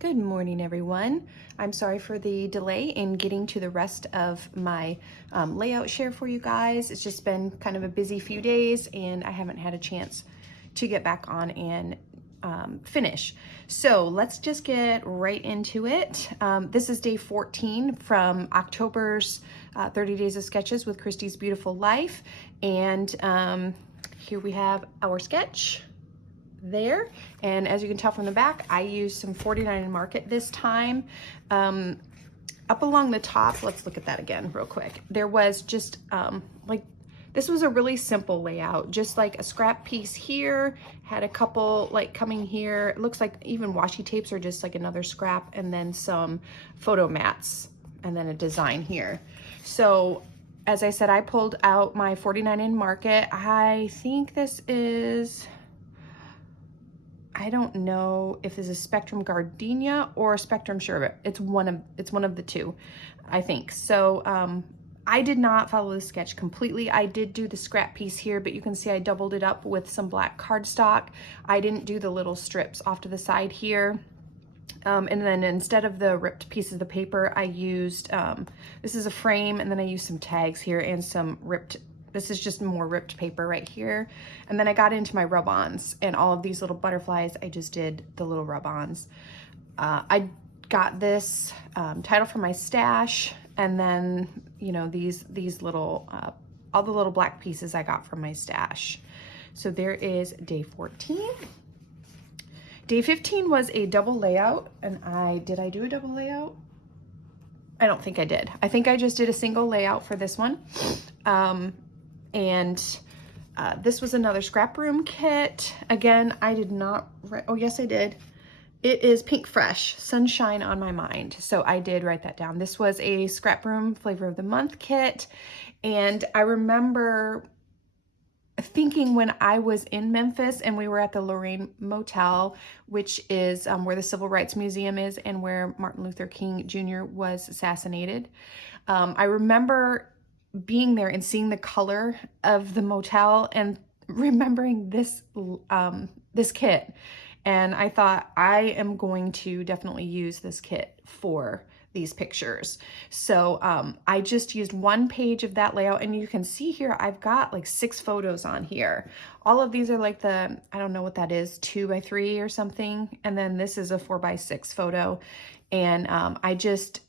Good morning, everyone. I'm sorry for the delay in getting to the rest of my layout share for you guys. It's just been kind of a busy few days and I haven't had a chance to get back on and finish. So let's just get right into it. This is day 14 from October's 30 Days of Sketches with Christy's Beautiful Life. And here we have our sketch there, and as you can tell from the back, I used some 49 in Market this time. Up along the top, let's look at that again real quick. There was just this was a really simple layout, just like a scrap piece here, had a couple like coming here. It looks like even washi tapes are just like another scrap, and then some photo mats, and then a design here. So as I said, I pulled out my 49 in Market. I think this is, I don't know if this is Spectrum Gardenia or Spectrum Sherbet. It's one of the two, I think. So I did not follow the sketch completely. I did do the scrap piece here, but you can see I doubled it up with some black cardstock. I didn't do the little strips off to the side here. And then instead of the ripped pieces of the paper, I used, this is a frame, and then I used some tags here and some ripped. This is just more ripped paper right here. And then I got into my rub-ons, and all of these little butterflies, I just did the little rub-ons. I got this title from my stash, and then, you know, these little, all the little black pieces I got from my stash. So there is day 14. Day 15 was a double layout, and did I do a double layout? I don't think I did. I think I just did a single layout for this one. This was another scrap room kit. Again, I did not write, oh yes I did. It is Pink Fresh, Sunshine on My Mind. So I did write that down. This was a scrap room flavor of the month kit. And I remember thinking when I was in Memphis and we were at the Lorraine Motel, which is where the Civil Rights Museum is and where Martin Luther King Jr. was assassinated. I remember being there and seeing the color of the motel and remembering this this kit, and I thought I am going to definitely use this kit for these pictures. So I just used one page of that layout, and you can see here I've got like 6 photos on here. All of these are like the, I don't know what that is, 2x3 or something, and then this is a 4x6 photo. And I just,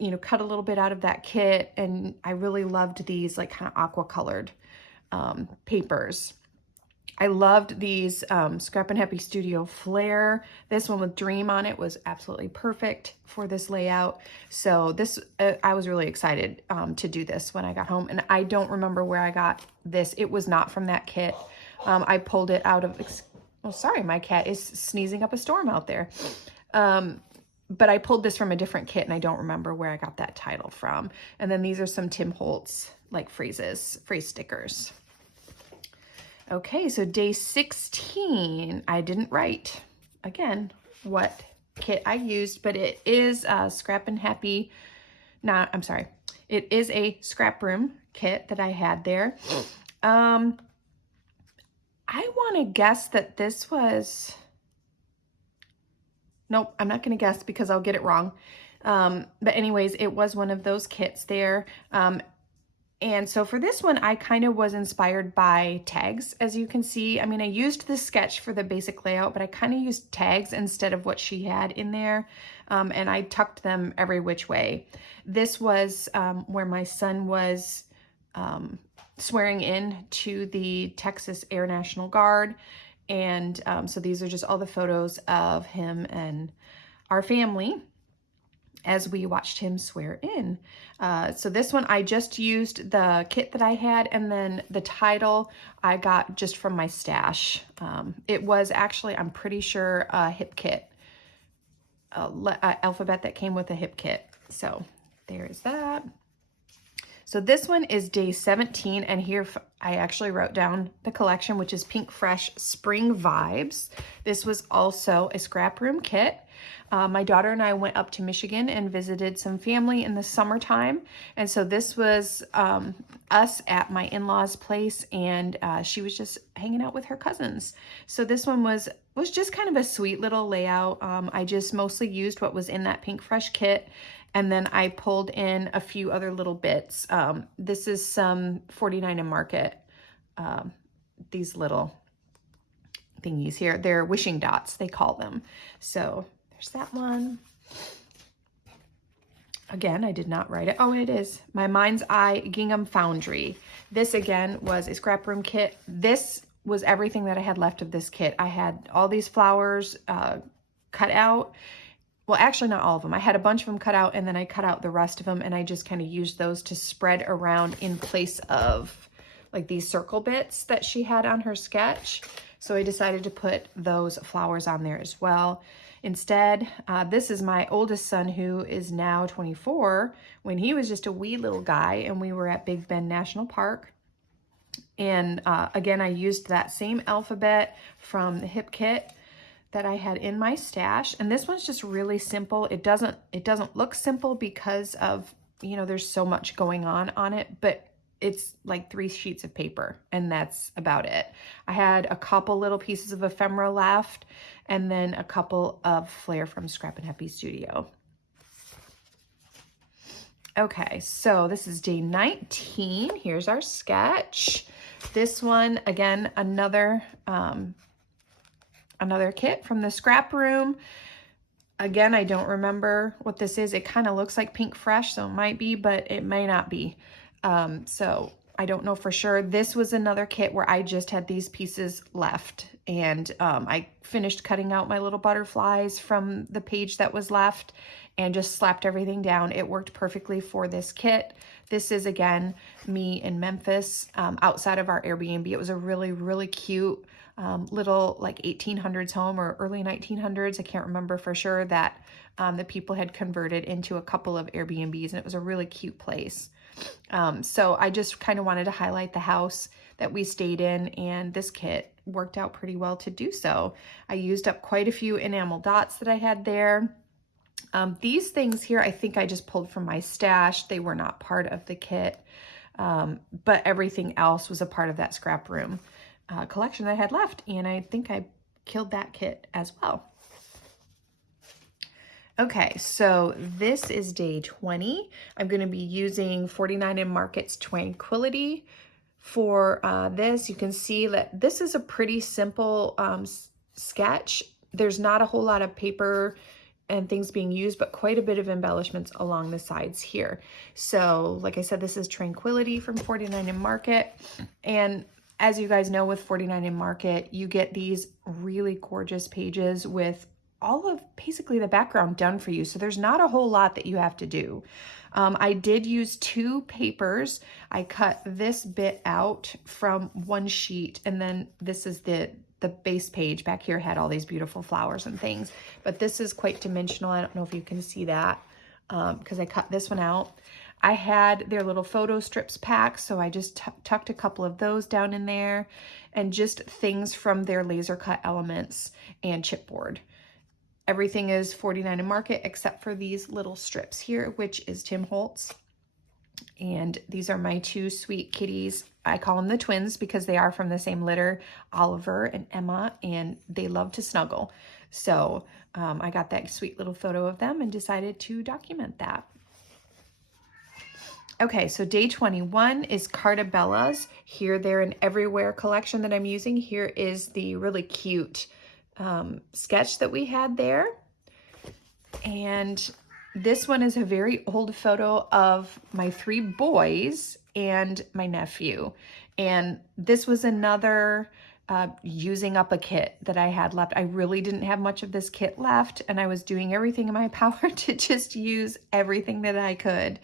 you know, cut a little bit out of that kit, and I really loved these like kind of aqua colored papers. I loved these Scrap and Happy Studio Flare. This one with Dream on it was absolutely perfect for this layout. So this, I was really excited to do this when I got home, and I don't remember where I got this. It was not from that kit. I pulled it out of, oh sorry, my cat is sneezing up a storm out there. But I pulled this from a different kit, and I don't remember where I got that title from. And then these are some Tim Holtz like phrase stickers. Okay, so day 16, I didn't write, again, what kit I used, but it is Scrap and Happy, I'm sorry, it is a scrap room kit that I had there. I want to guess that this was, nope, I'm not going to guess because I'll get it wrong. But anyways, it was one of those kits there. And so for this one, I kind of was inspired by tags, as you can see. I mean, I used the sketch for the basic layout, but I kind of used tags instead of what she had in there. And I tucked them every which way. This was where my son was swearing in to the Texas Air National Guard. And so these are just all the photos of him and our family as we watched him swear in. So this one, I just used the kit that I had, and then the title I got just from my stash. It was actually, I'm pretty sure, a hip kit, alphabet that came with a hip kit. So there's that. So this one is day 17, and here I actually wrote down the collection, which is Pink Fresh Spring Vibes. This was also a scrap room kit. My daughter and I went up to Michigan and visited some family in the summertime. And so this was us at my in-laws' place, and she was just hanging out with her cousins. So this one was just kind of a sweet little layout. I just mostly used what was in that Pink Fresh kit, and then I pulled in a few other little bits. This is some 49 and Market, these little thingies here. They're wishing dots, they call them. So there's that one. Again, I did not write it. Oh, it is my Mind's Eye Gingham Foundry. This again was a scrap room kit. This was everything that I had left of this kit. I had all these flowers cut out. Well, actually not all of them. I had a bunch of them cut out, and then I cut out the rest of them, and I just kind of used those to spread around in place of like these circle bits that she had on her sketch. So I decided to put those flowers on there as well. Instead, this is my oldest son, who is now 24, when he was just a wee little guy, and we were at Big Bend National Park. And again, I used that same alphabet from the hip kit that I had in my stash. And this one's just really simple. It doesn't look simple because of, you know, there's so much going on it, but it's like 3 sheets of paper, and that's about it. I had a couple little pieces of ephemera left, and then a couple of Flair from Scrap and Happy Studio. Okay, so this is day 19. Here's our sketch. This one, again, another kit from the scrap room. Again, I don't remember what this is. It kind of looks like Pink Fresh, so it might be, but it may not be. So I don't know for sure. This was another kit where I just had these pieces left, and I finished cutting out my little butterflies from the page that was left and just slapped everything down. It worked perfectly for this kit. This is, again, me in Memphis, outside of our Airbnb. It was a really, really cute little like 1800s home, or early 1900s. I can't remember for sure, that the people had converted into a couple of Airbnbs, and it was a really cute place. So I just kind of wanted to highlight the house that we stayed in, and this kit worked out pretty well to do so. I used up quite a few enamel dots that I had there. These things here, I think I just pulled from my stash. They were not part of the kit, but everything else was a part of that scrap room collection that I had left, and I think I killed that kit as well. Okay, so this is day 20. I'm going to be using 49 and Market's Tranquility for this. You can see that this is a pretty simple sketch. There's not a whole lot of paper and things being used, but quite a bit of embellishments along the sides here. So like I said, this is Tranquility from 49 and Market. And as you guys know, with 49 and Market, you get these really gorgeous pages with all of basically the background done for you. So there's not a whole lot that you have to do. I did use 2 papers. I cut this bit out from one sheet, and then this is the base page back here had all these beautiful flowers and things, but this is quite dimensional. I don't know if you can see that because I cut this one out. I had their little photo strips packed, so I just tucked a couple of those down in there, and just things from their laser cut elements and chipboard. Everything is 49 and Market except for these little strips here, which is Tim Holtz. And these are my 2 sweet kitties. I call them the twins because they are from the same litter, Oliver and Emma, and they love to snuggle. So I got that sweet little photo of them and decided to document that. Okay, so day 21 is Cartabella's Here, There, and Everywhere collection that I'm using. Here is the really cute sketch that we had there. And this one is a very old photo of my 3 boys and my nephew. And this was another using up a kit that I had left. I really didn't have much of this kit left, and I was doing everything in my power to just use everything that I could.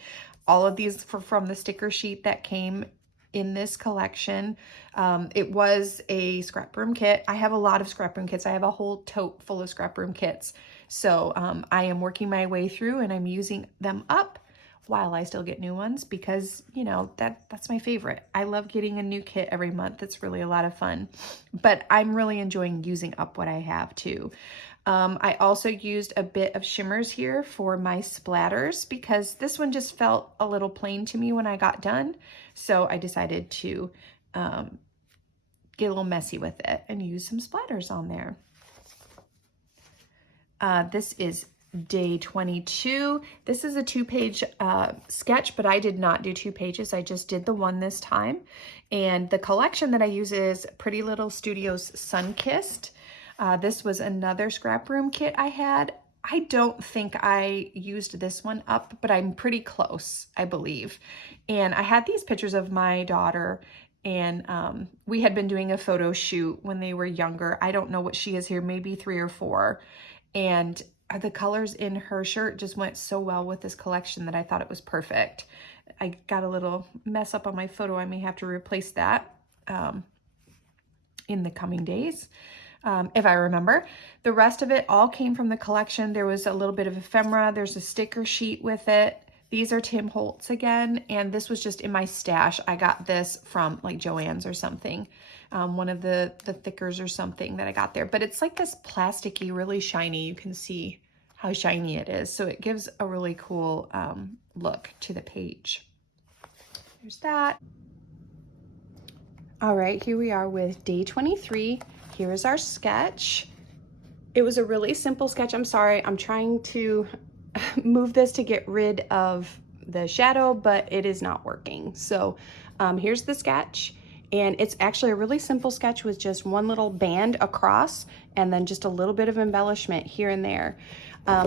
All of these were from the sticker sheet that came in this collection. It was a scrap room kit. I have a lot of scrap room kits. I have a whole tote full of scrap room kits. So I am working my way through, and I'm using them up while I still get new ones, because, you know, that's my favorite. I love getting a new kit every month. It's really a lot of fun, but I'm really enjoying using up what I have too. I also used a bit of shimmers here for my splatters, because this one just felt a little plain to me when I got done. So I decided to get a little messy with it and use some splatters on there. This is day 22. This is a 2-page sketch, but I did not do 2 pages. I just did the one this time. And the collection that I use is Pretty Little Studios Sunkissed. This was another scrap room kit I had. I don't think I used this one up, but I'm pretty close, I believe. And I had these pictures of my daughter, and we had been doing a photo shoot when they were younger. I don't know what she is here, maybe 3 or 4. And the colors in her shirt just went so well with this collection that I thought it was perfect. I got a little mess up on my photo. I may have to replace that in the coming days, if I remember. The rest of it all came from the collection. There was a little bit of ephemera. There's a sticker sheet with it. These are Tim Holtz again, and this was just in my stash. I got this from like Joann's or something. One of the thickers or something that I got there. But it's like this plasticky, really shiny. You can see how shiny it is. So it gives a really cool look to the page. There's that. All right, here we are with day 23. Here is our sketch. It was a really simple sketch. I'm sorry, I'm trying to move this to get rid of the shadow, but it is not working. So here's the sketch. And it's actually a really simple sketch with just one little band across and then just a little bit of embellishment here and there.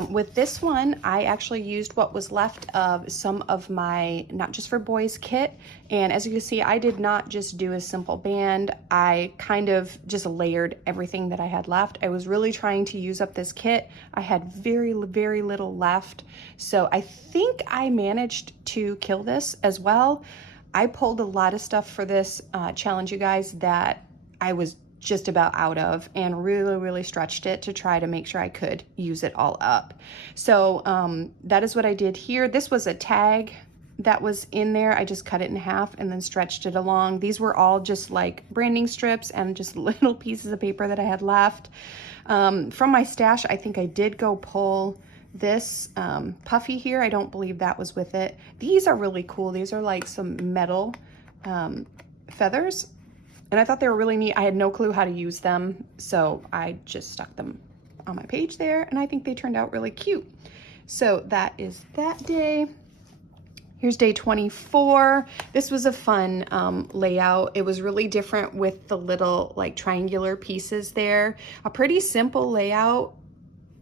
With this one, I actually used what was left of some of my Not Just for Boys kit. And as you can see, I did not just do a simple band. I kind of just layered everything that I had left. I was really trying to use up this kit. I had very, very little left. So I think I managed to kill this as well. I pulled a lot of stuff for this challenge, you guys, that I was just about out of, and really stretched it to try to make sure I could use it all up. So that is what I did here. This was a tag that was in there. I just cut it in half and then stretched it along. These were all just like branding strips and just little pieces of paper that I had left. From my stash, I think I did go pull this puffy here. I don't believe that was with it. These are really cool. These are like some metal feathers, and I thought they were really neat. I had no clue how to use them, so I just stuck them on my page there, and I think they turned out really cute. So that is that day. Here's day 24. This was a fun layout. It was really different with the little like triangular pieces there. A pretty simple layout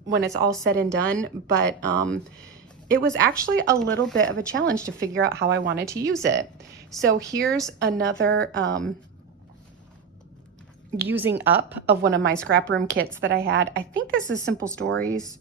when it's all said and done, but it was actually a little bit of a challenge to figure out how I wanted to use it. So here's another using up of one of my scrap room kits that I had. I think this is Simple Stories.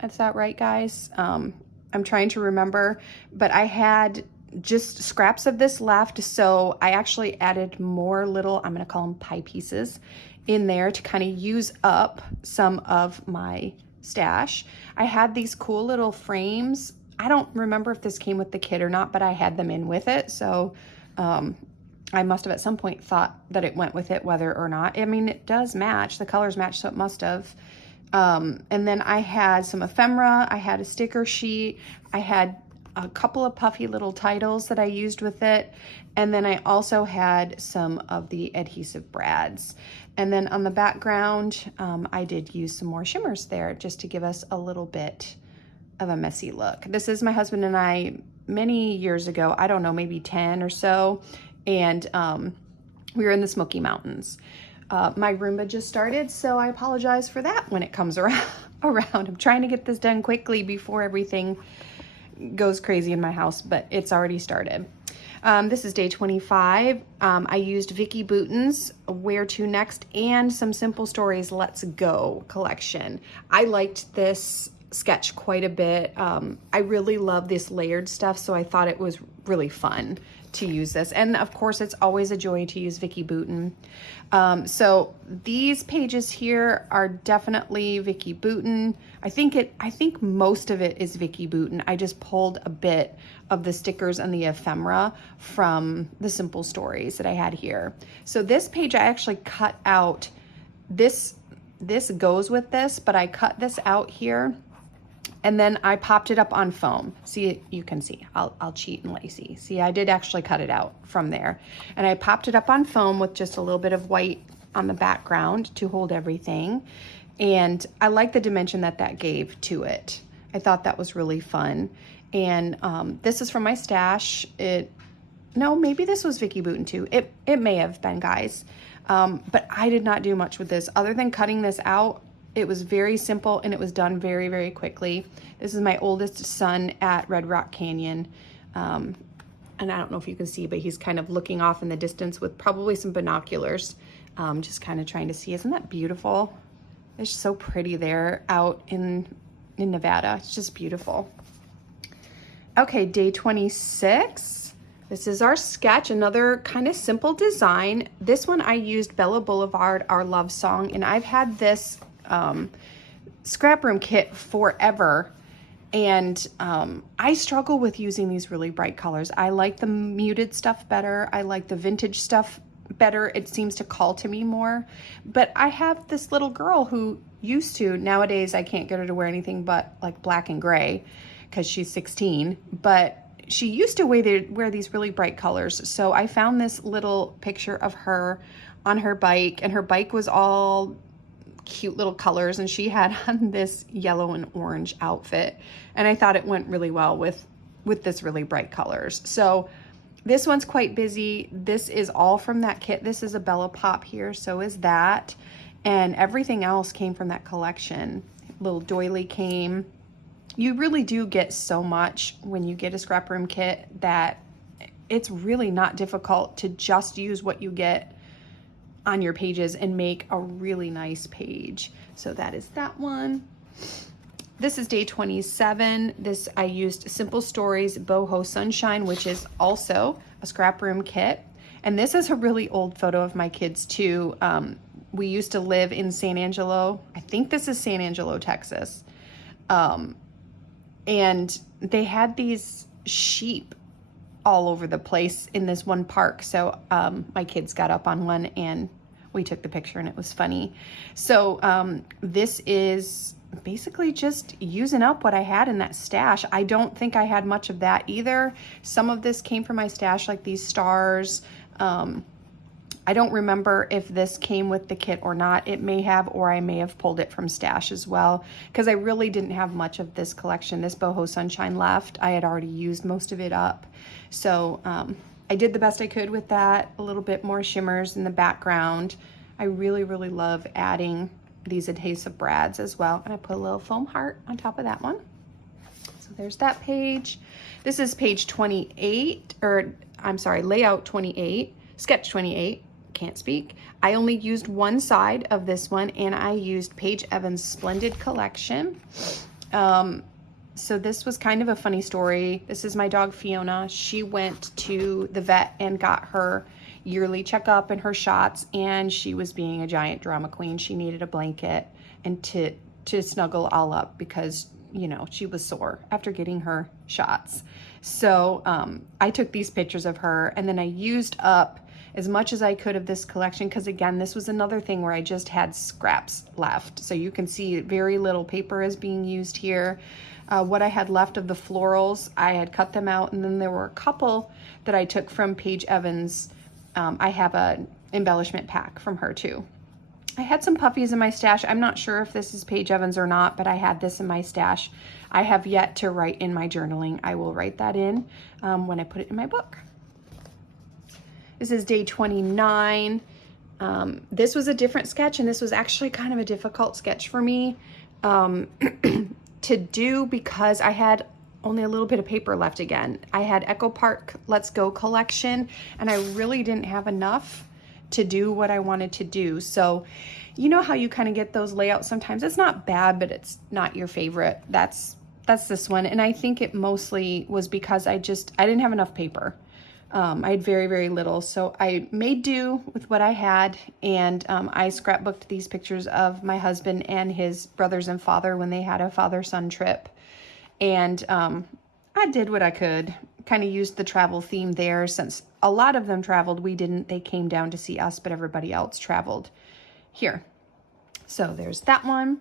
Is that right, guys? I'm trying to remember, but I had just scraps of this left, so I actually added more little, I'm gonna call them pie pieces, in there to kind of use up some of my stash. I had these cool little frames. I don't remember if this came with the kit or not, but I had them in with it. So I must have at some point thought that it went with it, whether or not. I mean, it does match. The colors match, so it must have. And then I had some ephemera. I had a sticker sheet. I had a couple of puffy little titles that I used with it. And then I also had some of the adhesive brads. And then on the background, I did use some more shimmers there just to give us a little bit of a messy look. This is my husband and I many years ago, I don't know, maybe 10 or so. And we were in the Smoky Mountains. My Roomba just started, so I apologize for that when it comes around. I'm trying to get this done quickly before everything goes crazy in my house, but it's already started. This is day 25. I used Vicky Bouton's Where To Next and some Simple Stories Let's Go collection. I liked this sketch quite a bit. I really love this layered stuff, so I thought it was really fun to use this. And of course, it's always a joy to use Vicki Boutin. So these pages here are definitely Vicki Boutin. I think most of it is Vicki Boutin. I just pulled a bit of the stickers and the ephemera from the simple stories that I had here. So this page I actually cut out. This goes with this, but I cut this out here. And then I popped it up on foam. See, you can see, I'll cheat and let you see. See, I did actually cut it out from there. And I popped it up on foam with just a little bit of white on the background to hold everything. And I like the dimension that gave to it. I thought that was really fun. And this is from my stash. No, maybe this was Vicki Boutin too. It may have been, guys. But I did not do much with this other than cutting this out. It was very simple and it was done very, very quickly. This is my oldest son at Red Rock Canyon. And I don't know if you can see, but he's kind of looking off in the distance with probably some binoculars, just kind of trying to see. Isn't that beautiful? It's so pretty there out in Nevada. It's just beautiful. Okay, day 26. This is our sketch, another kind of simple design. This one I used Bella Boulevard, Our Love Song, and I've had this scrap room kit forever, and I struggle with using these really bright colors. I like the muted stuff better. I like the vintage stuff better. It seems to call to me more. But I have this little girl who used to, nowadays I can't get her to wear anything but like black and gray because she's 16, but she used to wear these really bright colors. So I found this little picture of her on her bike, and her bike was all cute little colors, and she had on this yellow and orange outfit, and I thought it went really well with this really bright colors. So this one's quite busy. This is all from that kit. This is a Bella Pop here, so is that, and everything else came from that collection. Little doily came. You really do get so much when you get a scrap room kit that it's really not difficult to just use what you get on your pages and make a really nice page. So that is that one. This is day 27. This I used Simple Stories Boho Sunshine, which is also a scrap room kit. And this is a really old photo of my kids too. We used to live in San Angelo. I think this is San Angelo, Texas. And they had these sheep all over the place in this one park. So my kids got up on one and we took the picture, and it was funny. So this is basically just using up what I had in that stash. I don't think I had much of that either. Some of this came from my stash, like these stars. I don't remember if this came with the kit or not. It may have, or I may have pulled it from stash as well, because I really didn't have much of this collection. This Boho Sunshine left. I had already used most of it up. So I did the best I could with that. A little bit more shimmers in the background. I really, really love adding these adhesive brads as well. And I put a little foam heart on top of that one. So there's that page. This is page 28, or I'm sorry, layout 28, sketch 28. Can't speak. I only used one side of this one, and I used Paige Evans' Splendid Collection. So this was kind of a funny story. This is my dog Fiona. She went to the vet and got her yearly checkup and her shots, and she was being a giant drama queen. She needed a blanket and to snuggle all up because, you know, she was sore after getting her shots. So I took these pictures of her, and then I used up as much as I could of this collection, because again, this was another thing where I just had scraps left. So you can see very little paper is being used here. What I had left of the florals, I had cut them out, and then there were a couple that I took from Paige Evans. I have an embellishment pack from her too. I had some puffies in my stash. I'm not sure if this is Paige Evans or not, but I had this in my stash. I have yet to write in my journaling. I will write that in when I put it in my book. This is day 29. This was a different sketch, and this was actually kind of a difficult sketch for me to do because I had only a little bit of paper left again. I had Echo Park Let's Go collection, and I really didn't have enough to do what I wanted to do. So you know how you kind of get those layouts sometimes. It's not bad, but it's not your favorite. That's this one, and I think it mostly was because I didn't have enough paper. I had very, very little. So I made do with what I had, and I scrapbooked these pictures of my husband and his brothers and father when they had a father-son trip. And I did what I could, kind of used the travel theme there. Since a lot of them traveled, we didn't. They came down to see us, but everybody else traveled here. So there's that one.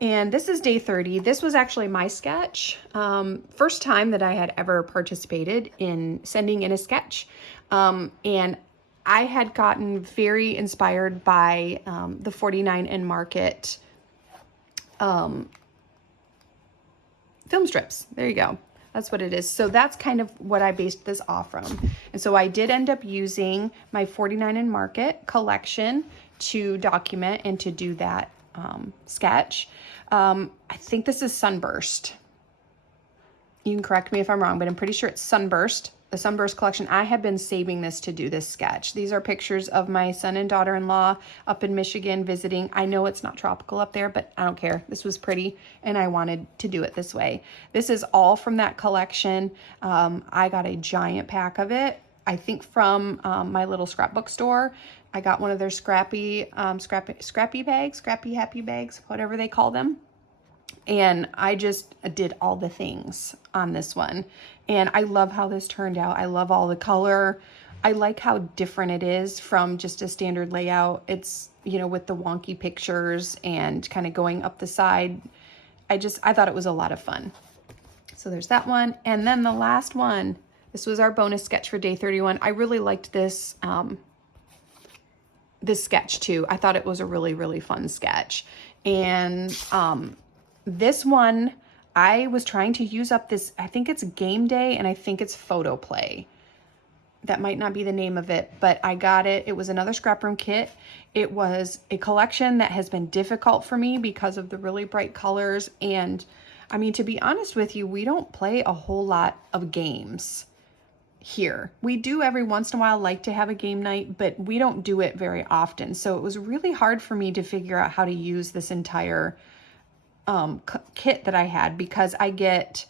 And this is day 30. This was actually my sketch. First time that I had ever participated in sending in a sketch. And I had gotten very inspired by the 49 and Market film strips. There you go. That's what it is. So that's kind of what I based this off from. And so I did end up using my 49 and Market collection to document and to do that sketch. I think this is Sunburst. You can correct me if I'm wrong, but I'm pretty sure it's Sunburst, the Sunburst collection. I have been saving this to do this sketch. These are pictures of my son and daughter-in-law up in Michigan visiting. I know it's not tropical up there, but I don't care. This was pretty, and I wanted to do it this way. This is all from that collection. I got a giant pack of it, I think from my little scrapbook store. I got one of their scrappy happy bags, whatever they call them. And I just did all the things on this one. And I love how this turned out. I love all the color. I like how different it is from just a standard layout. It's, you know, with the wonky pictures and kind of going up the side. I thought it was a lot of fun. So there's that one. And then the last one, this was our bonus sketch for day 31. I really liked this, this sketch too. I thought it was a really, really fun sketch. And this one, I was trying to use up this, I think it's Game Day and I think it's Photo Play. That might not be the name of it, but I got it. It was another scrap room kit. It was a collection that has been difficult for me because of the really bright colors. And I mean, to be honest with you, we don't play a whole lot of games here. We do every once in a while like to have a game night, but we don't do it very often. So it was really hard for me to figure out how to use this entire kit that I had, because I get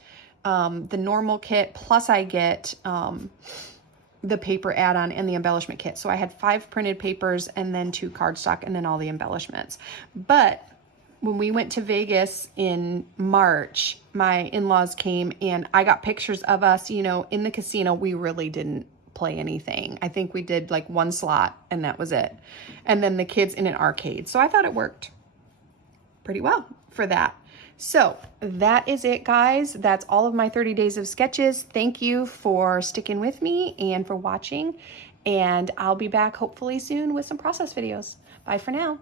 the normal kit plus I get the paper add-on and the embellishment kit. So I had 5 printed papers and then 2 cardstock and then all the embellishments. But when we went to Vegas in March, my in-laws came and I got pictures of us, you know, in the casino. We really didn't play anything. I think we did like 1 slot and that was it. And then the kids in an arcade. So I thought it worked pretty well for that. So that is it, guys. That's all of my 30 days of sketches. Thank you for sticking with me and for watching. And I'll be back hopefully soon with some process videos. Bye for now.